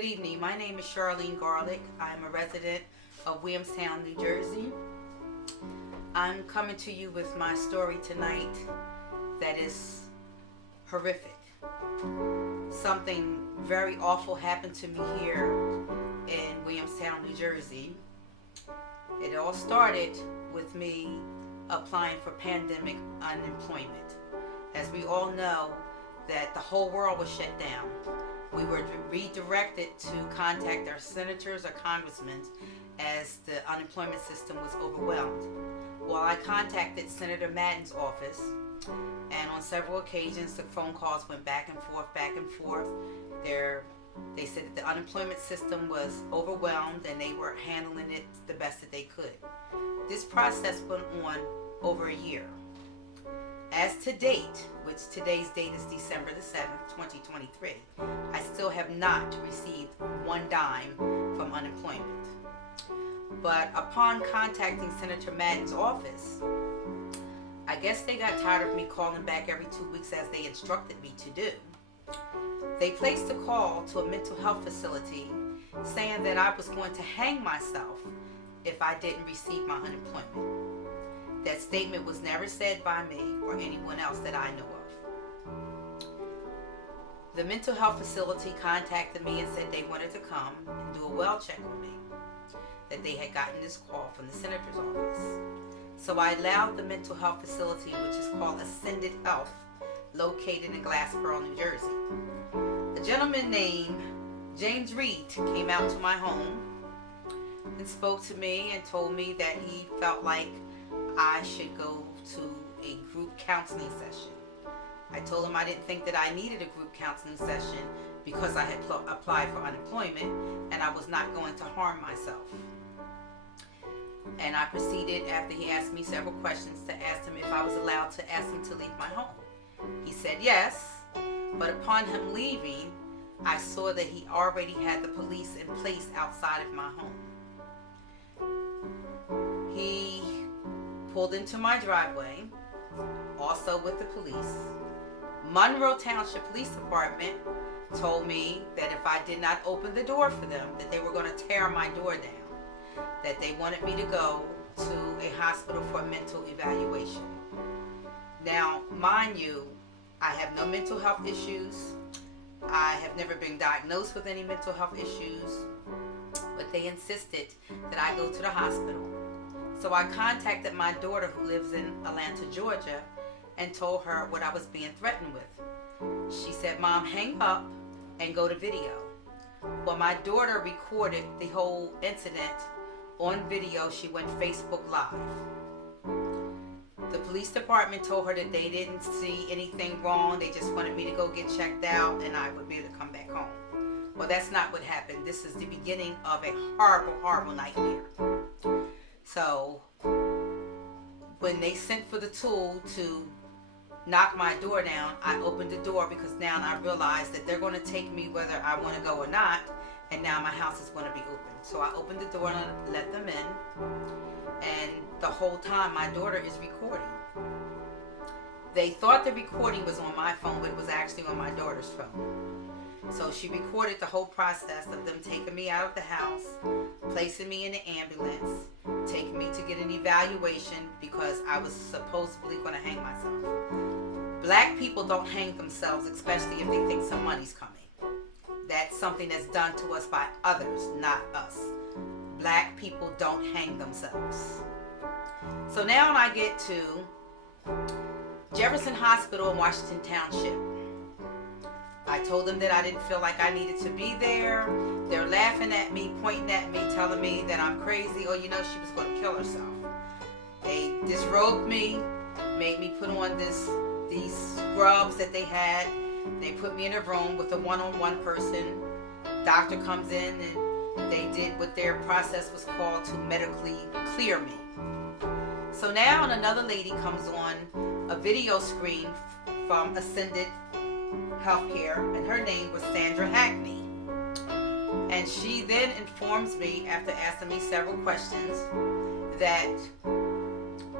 Good evening. My name is Charlene Garlick. I'm a resident of Williamstown, New Jersey. I'm coming to you with my story tonight that is horrific. Something very awful happened to me here in Williamstown, New Jersey. It all started with me applying for pandemic unemployment. As we all know, that the whole world was shut down. We were redirected to contact our senators or congressmen as the unemployment system was overwhelmed. Well, I contacted Senator Madden's office, and on several occasions the phone calls went back and forth. They said that the unemployment system was overwhelmed and they were handling it the best that they could. This process went on over a year. As to date, which today's date is December the 7th, 2023, I still have not received one dime from unemployment. But upon contacting Senator Madden's office, I guess they got tired of me calling back every 2 weeks as they instructed me to do. They placed a call to a mental health facility saying that I was going to hang myself if I didn't receive my unemployment. That statement was never said by me or anyone else that I know of. The mental health facility contacted me and said they wanted to come and do a well check on me, that they had gotten this call from the senator's office. So I allowed the mental health facility, which is called Ascended Health, located in Glassboro, New Jersey. A gentleman named James Reed came out to my home and spoke to me and told me that he felt like I should go to a group counseling session. I told him I didn't think that I needed a group counseling session because I had applied for unemployment and I was not going to harm myself. And I proceeded, after he asked me several questions, to ask him if I was allowed to ask him to leave my home. He said yes, but upon him leaving, I saw that he already had the police in place outside of my home. He pulled into my driveway, also with the police. Monroe Township Police Department told me that if I did not open the door for them, that they were going to tear my door down, that they wanted me to go to a hospital for a mental evaluation. Now, mind you, I have no mental health issues. I have never been diagnosed with any mental health issues, but they insisted that I go to the hospital. So I contacted my daughter, who lives in Atlanta, Georgia, and told her what I was being threatened with. She said, "Mom, hang up and go to video." Well, my daughter recorded the whole incident on video. She went Facebook Live. The police department told her that they didn't see anything wrong. They just wanted me to go get checked out and I would be able to come back home. Well, that's not what happened. This is the beginning of a horrible, horrible nightmare. So when they sent for the tool to knock my door down, I opened the door because now I realized that they're going to take me whether I want to go or not, and now my house is going to be open. So I opened the door and let them in, and the whole time my daughter is recording. They thought the recording was on my phone, but it was actually on my daughter's phone. So she recorded the whole process of them taking me out of the house, placing me in the ambulance, taking me to get an evaluation because I was supposedly going to hang myself. Black people don't hang themselves, especially if they think some money's coming. That's something that's done to us by others, not us. Black people don't hang themselves. So now I get to Jefferson Hospital in Washington Township. I told them that I didn't feel like I needed to be there. They're laughing at me, pointing at me, telling me that I'm crazy. Oh, she was going to kill herself. They disrobed me, made me put on these scrubs that they had. They put me in a room with a one-on-one person. Doctor comes in and they did what their process was called to medically clear me. So now another lady comes on a video screen from Ascended Healthcare, and her name was Sandra Hackney. And she then informs me, after asking me several questions, that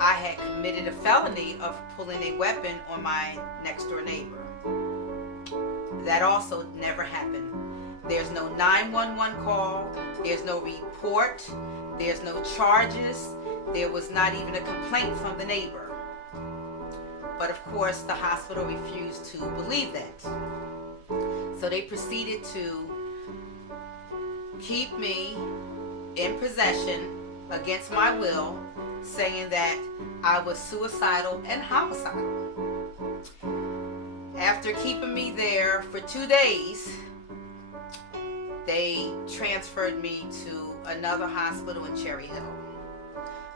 I had committed a felony of pulling a weapon on my next door neighbor. That also never happened. There's no 911 call. There's no report. There's no charges. There was not even a complaint from the neighbor. But of course, the hospital refused to believe that. So they proceeded to keep me in possession against my will, saying that I was suicidal and homicidal. After keeping me there for 2 days, they transferred me to another hospital in Cherry Hill.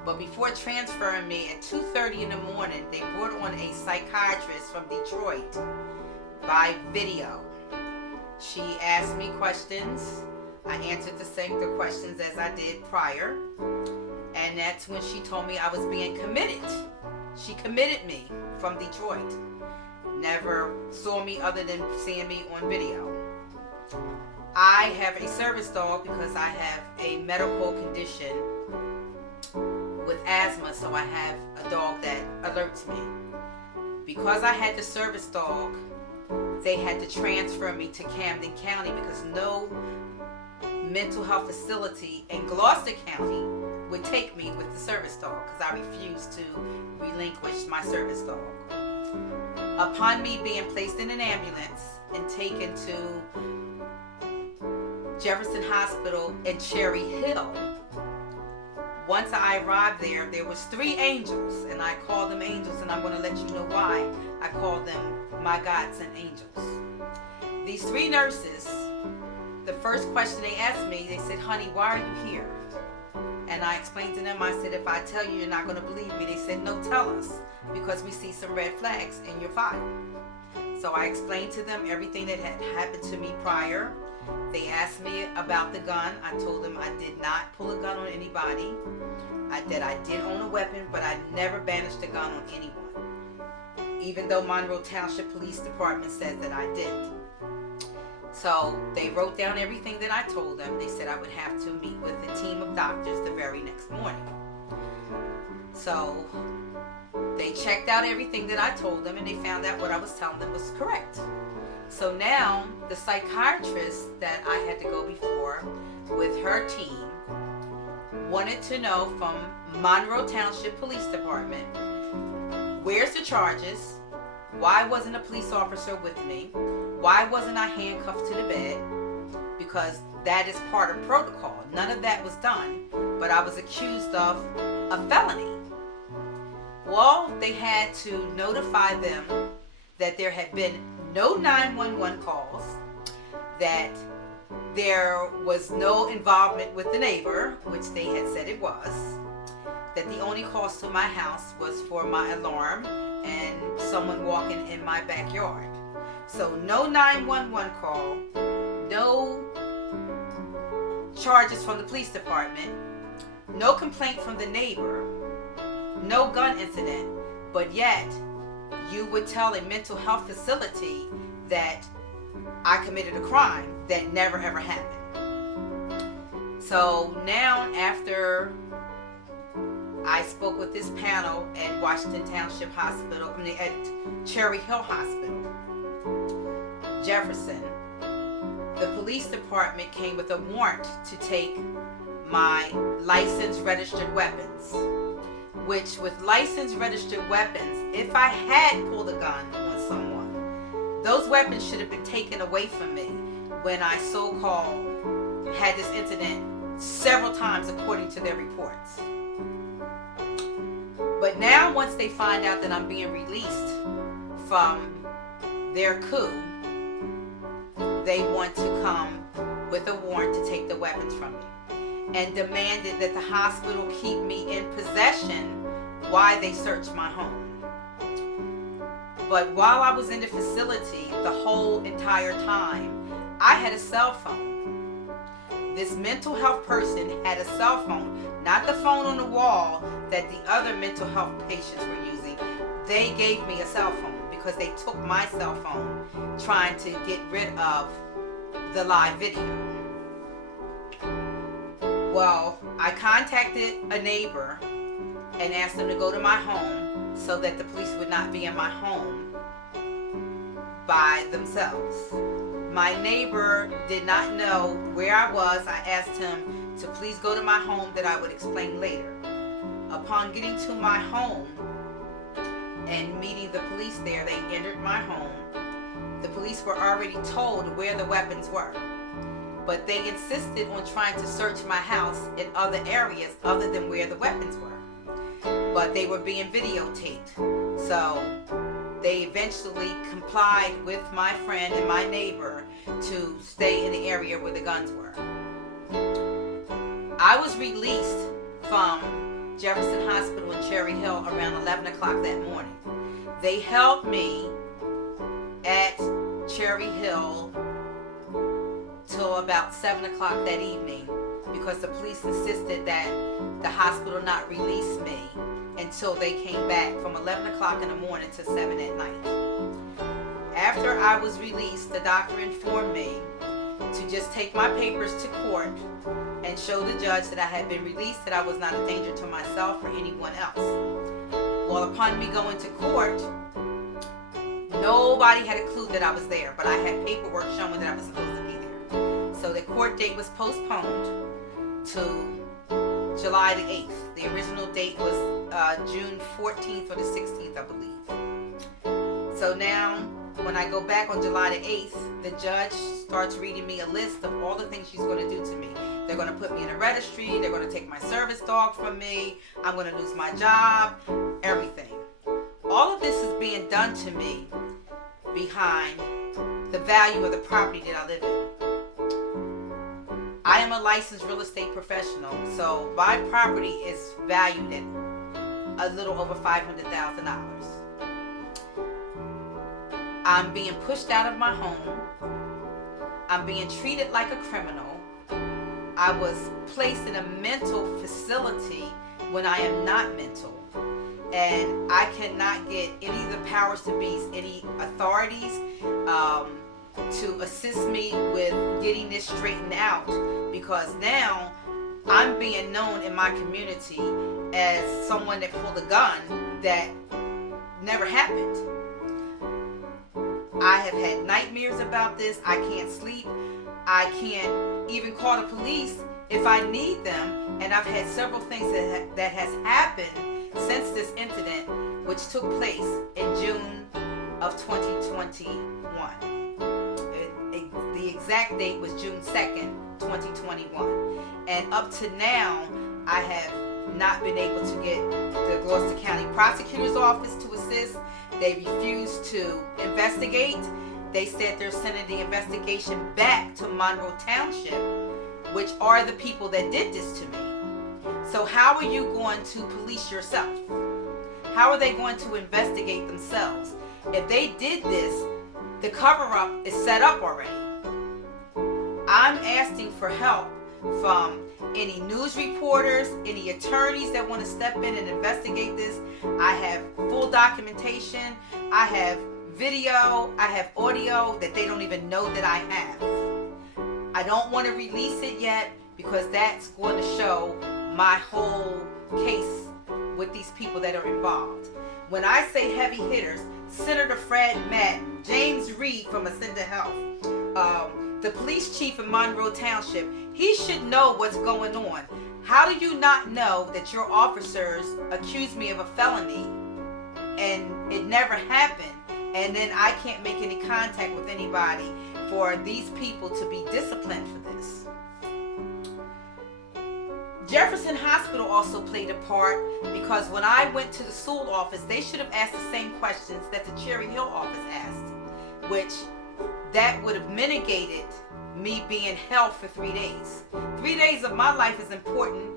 But before transferring me at 2:30 in the morning, they brought on a psychiatrist from Detroit by video. She asked me questions. I answered the same questions as I did prior. And that's when she told me I was being committed. She committed me from Detroit. Never saw me other than seeing me on video. I have a service dog because I have a medical condition with asthma, so I have a dog that alerts me. Because I had the service dog, they had to transfer me to Camden County because no mental health facility in Gloucester County would take me with the service dog because I refused to relinquish my service dog. Upon me being placed in an ambulance and taken to Jefferson Hospital in Cherry Hill, once I arrived there, there was 3 angels, and I call them angels, and I'm going to let you know why I call them my godsent angels. These 3 nurses, the first question they asked me, they said, "Honey, why are you here?" And I explained to them, I said, "If I tell you, you're not going to believe me." They said, "No, tell us, because we see some red flags in your file." So I explained to them everything that had happened to me prior. They asked me about the gun. I told them I did not pull a gun on anybody. That I did own a weapon, but I never banished a gun on anyone, even though Monroe Township Police Department says that I did. So they wrote down everything that I told them. They said I would have to meet with a team of doctors the very next morning. So they checked out everything that I told them, and they found out what I was telling them was correct. So now the psychiatrist that I had to go before with her team wanted to know from Monroe Township Police Department, where's the charges? Why wasn't a police officer with me? Why wasn't I handcuffed to the bed? Because that is part of protocol. None of that was done, but I was accused of a felony. Well, they had to notify them that there had been no 911 calls, that there was no involvement with the neighbor, which they had said it was, that the only calls to my house was for my alarm and someone walking in my backyard. So no 911 call, no charges from the police department, no complaint from the neighbor, no gun incident, but yet you would tell a mental health facility that I committed a crime that never ever happened. So now, after I spoke with this panel at Washington Township Hospital, at Cherry Hill Hospital, Jefferson, the police department came with a warrant to take my licensed registered weapons, which with licensed registered weapons, if I had pulled a gun on someone, those weapons should have been taken away from me when I so-called had this incident several times according to their reports. But now once they find out that I'm being released from their coup, they want to come with a warrant to take the weapons from me and demanded that the hospital keep me in possession while they searched my home. But while I was in the facility, the whole entire time, I had a cell phone. This mental health person had a cell phone, not the phone on the wall that the other mental health patients were using. They gave me a cell phone because they took my cell phone trying to get rid of the live video. Well, I contacted a neighbor and asked them to go to my home so that the police would not be in my home by themselves. My neighbor did not know where I was. I asked him to please go to my home that I would explain later. Upon getting to my home and meeting the police there, they entered my home. The police were already told where the weapons were, but they insisted on trying to search my house in other areas other than where the weapons were. But they were being videotaped. So they eventually complied with my friend and my neighbor to stay in the area where the guns were. I was released from Jefferson Hospital in Cherry Hill around 11 o'clock that morning. They held me at Cherry Hill till about 7 o'clock that evening because the police insisted that the hospital not release me until they came back from 11 o'clock in the morning to 7 at night. After I was released, the doctor informed me to just take my papers to court and show the judge that I had been released, that I was not a danger to myself or anyone else. Well, upon me going to court, nobody had a clue that I was there, but I had paperwork showing that I was supposed to be there. So the court date was postponed to July the 8th. The original date was June 14th or the 16th, I believe. So now, when I go back on July the 8th, the judge starts reading me a list of all the things she's going to do to me. They're going to put me in a registry. They're going to take my service dog from me. I'm going to lose my job. Everything. All of this is being done to me behind the value of the property that I live in. I am a licensed real estate professional, so my property is valued at a little over $500,000. I'm being pushed out of my home. I'm being treated like a criminal. I was placed in a mental facility when I am not mental. And I cannot get any of the powers to be, any authorities to assist me with getting this straightened out, because now I'm being known in my community as someone that pulled a gun that never happened. I have had nightmares about this. I can't sleep. I can't even call the police if I need them. And I've had several things that has happened since this incident, which took place in June of 2021. The exact date was June 2nd, 2021. And up to now, I have not been able to get the Gloucester County Prosecutor's Office to assist. They refused to investigate. They said they're sending the investigation back to Monroe Township, which are the people that did this to me. So how are you going to police yourself? How are they going to investigate themselves? If they did this, the cover-up is set up already. I'm asking for help from any news reporters, any attorneys that want to step in and investigate this. I have full documentation. I have video. I have audio that they don't even know that I have. I don't want to release it yet because that's going to show my whole case with these people that are involved. When I say heavy hitters, Senator Fred Madden, James Reed from Ascenda Health, the police chief in Monroe Township, he should know what's going on. How do you not know that your officers accused me of a felony and it never happened, and then I can't make any contact with anybody for these people to be disciplined for this? Jefferson Hospital also played a part, because when I went to the Sewell office, they should have asked the same questions that the Cherry Hill office asked, which that would have mitigated me being held for 3 days. 3 days of my life is important,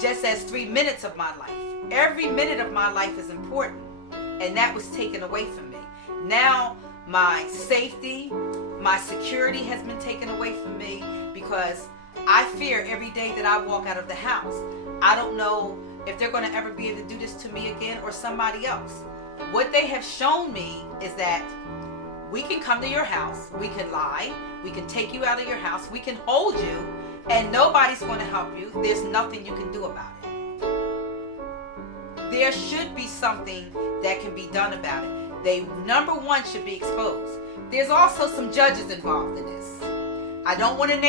just as 3 minutes of my life. Every minute of my life is important, and that was taken away from me. Now my safety, my security has been taken away from me, because I fear every day that I walk out of the house. I don't know if they're going to ever be able to do this to me again or somebody else. What they have shown me is that we can come to your house, we can lie, we can take you out of your house, we can hold you, and nobody's going to help you. There's nothing you can do about it. There should be something that can be done about it. They, number one, should be exposed. There's also some judges involved in this. I don't want to name